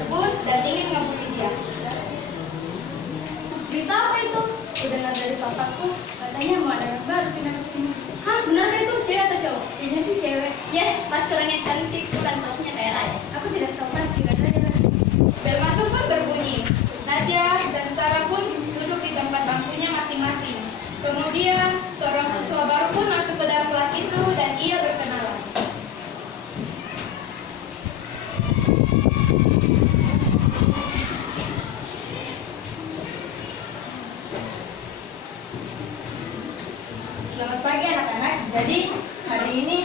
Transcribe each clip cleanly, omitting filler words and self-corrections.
tersebut dan ingin menghubungi dia. Berita apa itu? Udah dari papaku, katanya mau ada yang baru pindah ke sini. Hah, benar itu cewek atau cowok? Ini sih cewek. Yes, pasti orangnya cantik, bukan pastinya kayak Raya. Aku tidak tahu pasti, katanya. Bel masuk pun berbunyi. Nadia dan Sarah pun duduk di tempat bangkunya masing-masing. Kemudian seorang siswa baru pun masuk ke dalam kelas itu dan ia berkenalan. Selamat pagi anak-anak. Jadi hari ini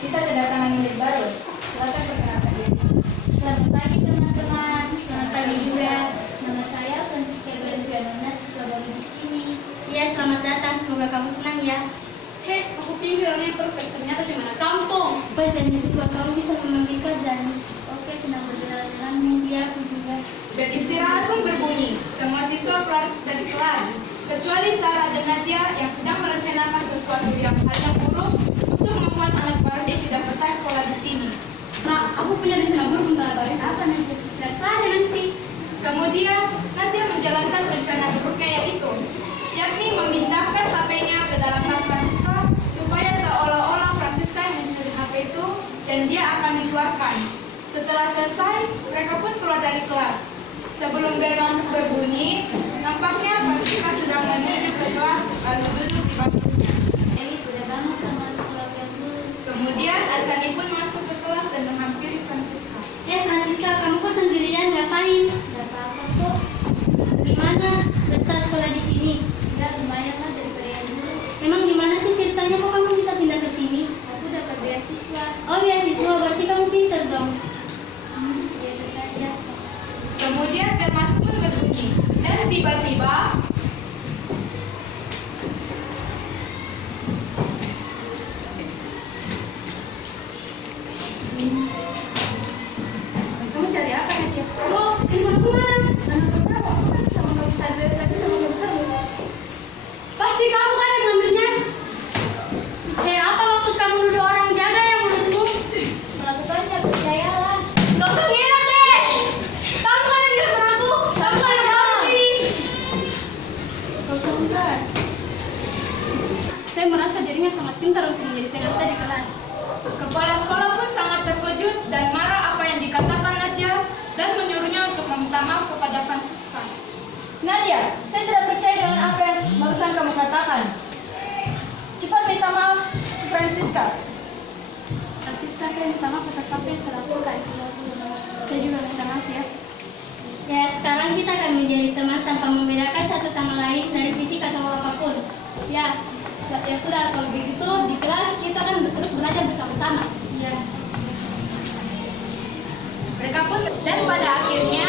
kita kedatangan murid baru. Silakan perkenalkan diri. Selamat pagi teman-teman. Selamat pagi juga. Nama saya Francisca Glendiana, siswa baru di sini. Ya, selamat datang. Semoga kamu senang ya. Hei, aku pikir orangnya perfect. Ternyata cuma anak kampung. Baik, dan bersyukur kamu bisa memanggil Zan. Oke, senang berjalan denganmu. Ya, aku juga. Beristirahat pun berbunyi. Semua siswa keluar dari kelas, kecuali Sarah dan Nadia yang sedang merencanakan sesuatu yang hal yang buruk untuk membuat anak baru dia tidak betah sekolah di sini. Nah, aku punya rencana buruk untuk anak apa nanti? Dan saya nanti. Kemudian Nadia menjalankan rencana buruknya yaitu memindahkan HP-nya ke dalam tas Francisca supaya seolah-olah Francisca yang mencuri HP itu dan dia akan dikeluarkan. Setelah selesai, mereka pun keluar dari kelas. Sebelum bel masuk berbunyi, nampaknya Francisca sedang menuju ke kelas lalu duduk di bangkunya. Eli udah banget sama sekolah yang dulu. Kemudian Arsani pun masuk ke kelas dan menghampiri Francisca. Francisca, kamu kok sendirian ngapain? Gak apa-apa kok. Gimana? Betah sekolah di sini? Ya lumayan lah daripada yang dulu. Memang gimana sih ceritanya kok kamu bisa pindah ke sini? Aku dapat beasiswa. Oh beasiswa, berarti kamu pintar dong. Biasa saja. Kemudian bel masuk pun berbunyi dan tiba-tiba kamu cari apa ya dia? Oh, handphone aku mana? Mana aku tahu? Aku kan sama kamu tadi sama kamu terus. Pasti kamu kan yang ngambilnya. Apa maksud kamu nuduh orang jaga yang menurutmu? Melakukan tidak percayalah. Gak usah ngelak deh. Kamu kan yang nelfon aku. Kamu kan yang tahu sih. Gak usah ngegas. Saya merasa dirinya sangat pintar untuk menjadi senior saya di kelas. Kepala sekolah pun sangat terkejut dan marah apa yang dikatakan Nadia dan menyuruhnya untuk meminta maaf kepada Francisca. Nadia, saya tidak percaya dengan apa yang barusan kamu katakan. Cepat minta maaf, Francisca. Francisca, saya minta maaf atas apa yang saya lakukan. Saya juga minta maaf ya. Ya, sekarang kita akan menjadi teman tanpa membedakan satu sama lain dari fisik atau apapun. Ya sudah, kalau begitu di kelas kita kan terus belajar bersama-sama. Ya. Mereka pun dan pada akhirnya